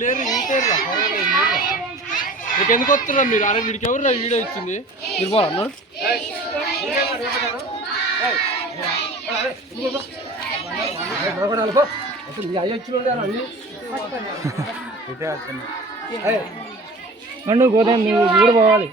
లేరు ఎందుకు వస్తున్నారు మీరు? అరే వీడికి ఎవరు వీడియో ఇచ్చింది? మీరు పోరా అసలు అయ్యి వచ్చిన అన్ని నువ్వు గోదాం నువ్వు కూడా పోవాలి.